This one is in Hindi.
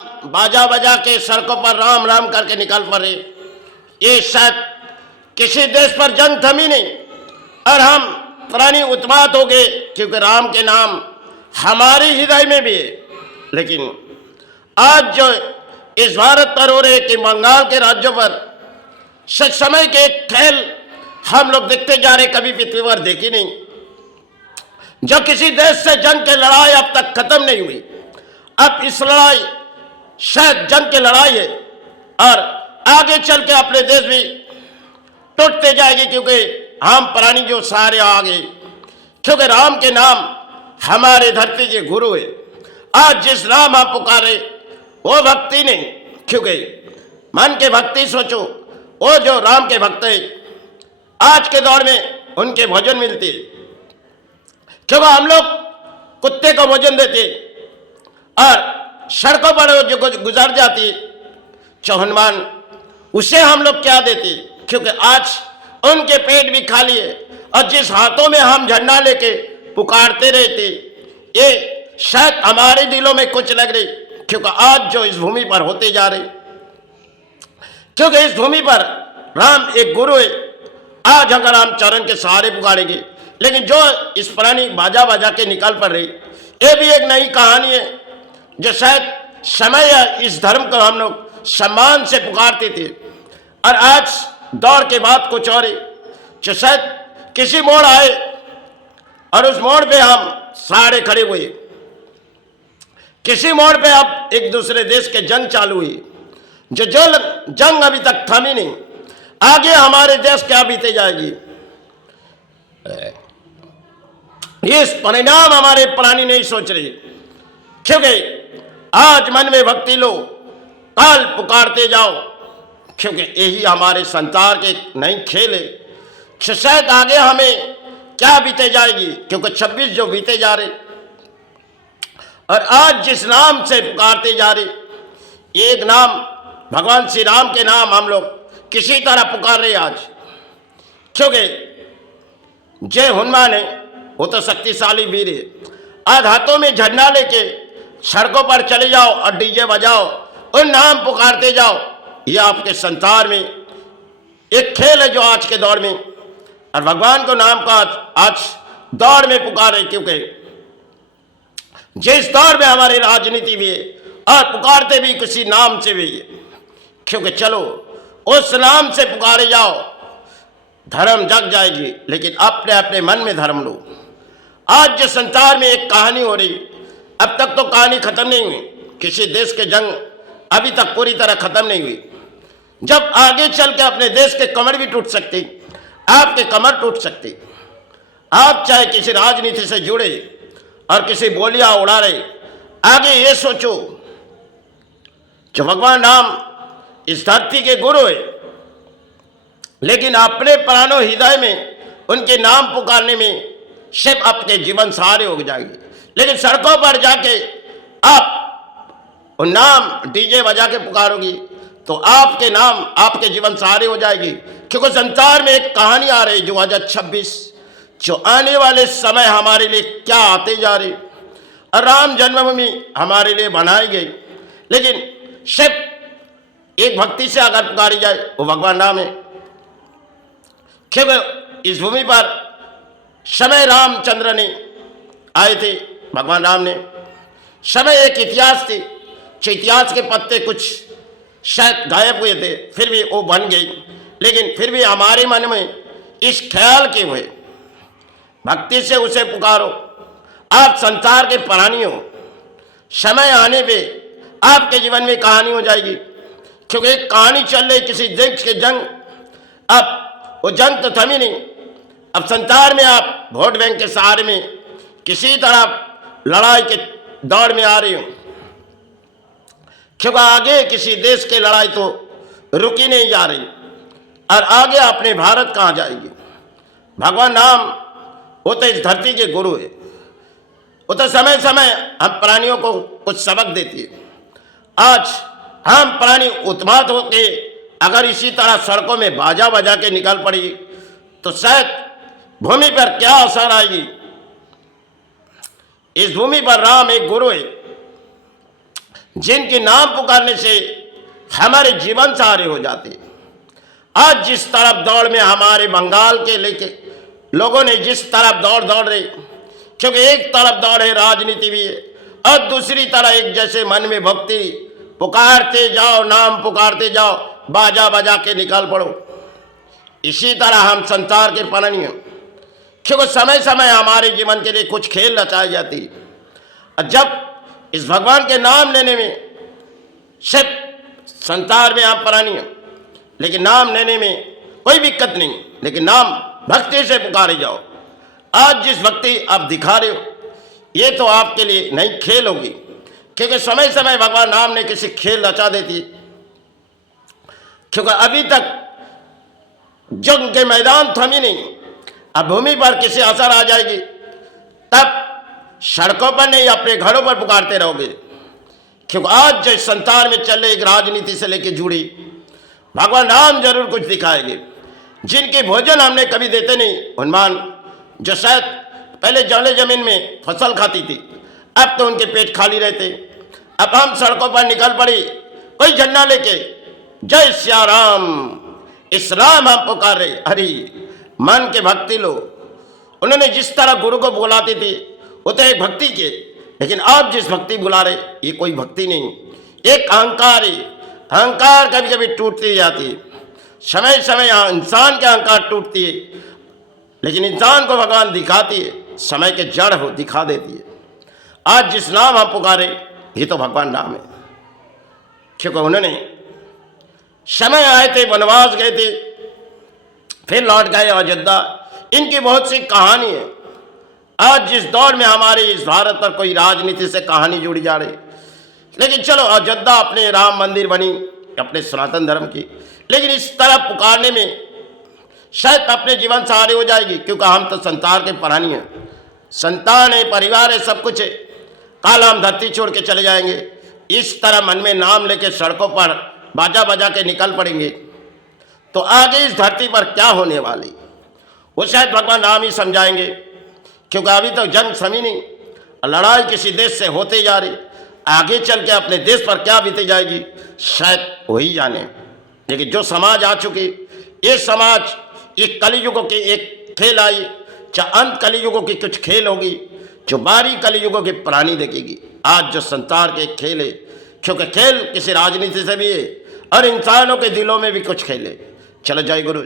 बाजा बजा के सड़कों पर राम राम करके निकल पड़े। ये शायद किसी देश पर जंग थमी नहीं और हम पुरानी उत्माद हो गए, क्योंकि राम के नाम हमारे हृदय में भी है। लेकिन आज जो इस भारत पर हो रहे कि बंगाल के राज्यों पर सच समय के एक खेल हम लोग देखते जा रहे, कभी पृथ्वी पर देखी नहीं। जो किसी देश से जंग की लड़ाई अब तक खत्म नहीं हुई, अब इस लड़ाई शायद जंग की लड़ाई है और आगे चल के अपने देश भी टूटते जाएगी, क्योंकि हम पुरानी जो सारे आ गए, क्योंकि राम के नाम हमारे धरती के गुरु है। आज जिस नाम आप पुकारे वो भक्ति नहीं, क्योंकि मन के भक्ति सोचो, वो जो राम के भक्त है आज के दौर में उनके भोजन मिलते, क्योंकि हम लोग कुत्ते को भोजन देते और सड़कों पर जो गुजर जाती चौहनमान उसे हम लोग क्या देते, क्योंकि आज उनके पेट भी खाली है। और जिस हाथों में हम झंडा लेके पुकारते रहते, ये शायद हमारे दिलों में कुछ लग रही, क्योंकि आज जो इस भूमि पर होते जा रहे, क्योंकि इस भूमि पर राम एक गुरु है। आज अगर हम चरण के सहारे पुकारेंगे, लेकिन जो इस पुरानी बाजा बाजा के निकल पड़ रही, ये भी एक नई कहानी है जो शायद समय या इस धर्म को हम लोग सम्मान से पुकारते थे और आज दौर के बाद कुछ और है, जो शायद किसी मोड़ आए और उस मोड़ पे हम सारे खड़े हुए। किसी मोड़ पे अब एक दूसरे देश के जंग चालू हुई, जो जंग अभी तक थमी नहीं। आगे हमारे देश क्या बीते जाएगी, इस परिणाम हमारे प्राणी नहीं सोच रहे, क्योंकि आज मन में भक्ति लो, काल पुकारते जाओ, क्योंकि यही हमारे संसार के नई खेल है। शायद आगे हमें क्या बीते जाएगी, क्योंकि 26 जो बीते जा रहे और आज जिस नाम से पुकारते जा रहे, एक नाम भगवान श्री राम के नाम हम लोग किसी तरह पुकार रहे आज, क्योंकि जय हनुमान है, वो तो शक्तिशाली वीर है। आज हाथों में झंडा लेके सड़कों पर चले जाओ और डीजे बजाओ, उन नाम पुकारते जाओ। ये आपके संसार में एक खेल है जो आज के दौर में, और भगवान को नाम का आज दौर में पुकारे, क्योंकि जिस दौर में हमारी राजनीति भी है और पुकारते भी किसी नाम से भी है, क्योंकि चलो उस नाम से पुकारे जाओ, धर्म जग जाएगी। लेकिन अपने अपने मन में धर्म लो। आज जो संसार में एक कहानी हो रही, अब तक तो कहानी खत्म नहीं हुई, किसी देश के जंग अभी तक पूरी तरह खत्म नहीं हुई। जब आगे चल के अपने देश के कमर भी टूट सकती, आपके कमर टूट सकती। आप चाहे किसी राजनीति से जुड़े और किसी बोलियां उड़ा रहे, आगे ये सोचो जो भगवान राम इस धरती के गुरु है, लेकिन अपने प्राणों हृदय में उनके नाम पुकारने में सिर्फ आपके जीवन सहारे हो जाएगी। लेकिन सड़कों पर जाके आप उन नाम डीजे बजा के पुकारोगी तो आपके नाम आपके जीवन सहारे हो जाएगी, क्योंकि संसार में एक कहानी आ रही 2026, जो आने वाले समय हमारे लिए क्या आते जा रही। और राम जन्मभूमि हमारे लिए बनाई गई, लेकिन सिर्फ एक भक्ति से अगर पुकारी जाए वो भगवान राम है, क्योंकि इस भूमि पर समय रामचंद्र ने आए थे, भगवान राम ने। समय एक इतिहास थी, जो इतिहास के पत्ते कुछ शायद गायब हुए थे, फिर भी वो बन गई। लेकिन फिर भी हमारे मन में इस ख्याल के हुए भक्ति से उसे पुकारो। आप संसार के प्राणी हो, समय आने पे आपके जीवन में कहानी हो जाएगी, क्योंकि एक कहानी चल रही किसी देश के जंग। अब वो जंग तो थमी नहीं, अब संसार में आप वोट बैंक के सहारे में किसी तरह लड़ाई के दौर में आ रही हो, क्योंकि आगे किसी देश की लड़ाई तो रुकी नहीं जा रही। और आगे अपने भारत कहाँ जाएगी। भगवान राम वो तो इस धरती के गुरु है, वो तो समय समय हम प्राणियों को कुछ सबक देती है। आज हम प्राणी उत्माद होके अगर इसी तरह सड़कों में बाजा बजा के निकल पड़ी तो शायद भूमि पर क्या असर आएगी। इस भूमि पर राम एक गुरु है, जिनके नाम पुकारने से हमारे जीवन सारे हो जाते। आज जिस तरफ दौड़ में हमारे बंगाल के लेके लोगों ने जिस तरफ दौड़ रहे, क्योंकि एक तरफ दौड़ है राजनीति भी है और दूसरी तरफ एक जैसे मन में भक्ति, पुकारते जाओ, नाम पुकारते जाओ, बाजा बजा के निकल पड़ो। इसी तरह हम संसार के परणीय, क्योंकि समय समय हमारे जीवन के लिए कुछ खेल रचाई जाती, और जब इस भगवान के नाम लेने में सिर्फ संसार में आप परानी, लेकिन नाम लेने में कोई दिक्कत नहीं, लेकिन नाम भक्ति से पुकारे जाओ। आज जिस भक्ति आप दिखा रहे हो ये तो आपके लिए नई खेल होगी, क्योंकि समय समय भगवान नाम ने किसी खेल रचा देती, क्योंकि अभी तक जंग के मैदान थमी नहीं, अब भूमि पर किसी असर आ जाएगी तब सड़कों पर नहीं अपने घरों पर पुकारते रहोगे। क्योंकि आज जो संसार में चल रही एक राजनीति से लेकर जुड़ी, भगवान राम जरूर कुछ दिखाएंगे। जिनके भोजन हमने कभी देते नहीं, हनुमान जो शायद पहले जौले जमीन में फसल खाती थी, अब तो उनके पेट खाली रहते। अब हम सड़कों पर निकल पड़ी, कोई झंडा लेके जय श्या राम, इस राम हम पुकार रहे। हरि मन के भक्ति लो। उन्होंने जिस तरह गुरु को बुलाती थी वो तो एक भक्ति के, लेकिन आप जिस भक्ति बुला रहे ये कोई भक्ति नहीं, एक अहंकार है। अहंकार कभी कभी टूटती जाती है, समय समय इंसान के अहंकार टूटती है, लेकिन इंसान को भगवान दिखाती है, समय के जड़ हो दिखा देती है। आज जिस नाम हम पुकारे ये तो भगवान नाम है, क्योंकि उन्होंने समय आए थे, वनवास गए थे, फिर लौट गए अयोध्या। इनकी बहुत सी कहानी है। आज जिस दौर में हमारे इस भारत पर कोई राजनीति से कहानी जुड़ी जा रही, लेकिन चलो अयोध्या अपने राम मंदिर बनी अपने सनातन धर्म की, लेकिन इस तरह पुकारने में शायद अपने जीवन सहारे हो जाएगी, क्योंकि हम तो संसार के प्राणी हैं, संतान है, परिवार है, सब कुछ है। कल हम धरती छोड़ के चले जाएंगे। इस तरह मन में नाम लेके सड़कों पर बाजा बजा के निकल पड़ेंगे तो आगे इस धरती पर क्या होने वाली वो शायद भगवान राम ही समझाएंगे, क्योंकि अभी तक जंग थमी नहीं, लड़ाई किसी देश से होते जा रही, आगे चल के अपने देश पर क्या बीती जाएगी शायद वही जाने। लेकिन जो समाज आ चुकी, ये समाज एक कलियुगों की एक खेल आई, चाहे अंत कलियुगों की कुछ खेल होगी जो बारी कलियुगों की प्राणी देखेगी। आज जो संसार के खेल है, क्योंकि खेल किसी राजनीति से भी है और इंसानों के दिलों में भी कुछ खेल है। चलो जय गुरु।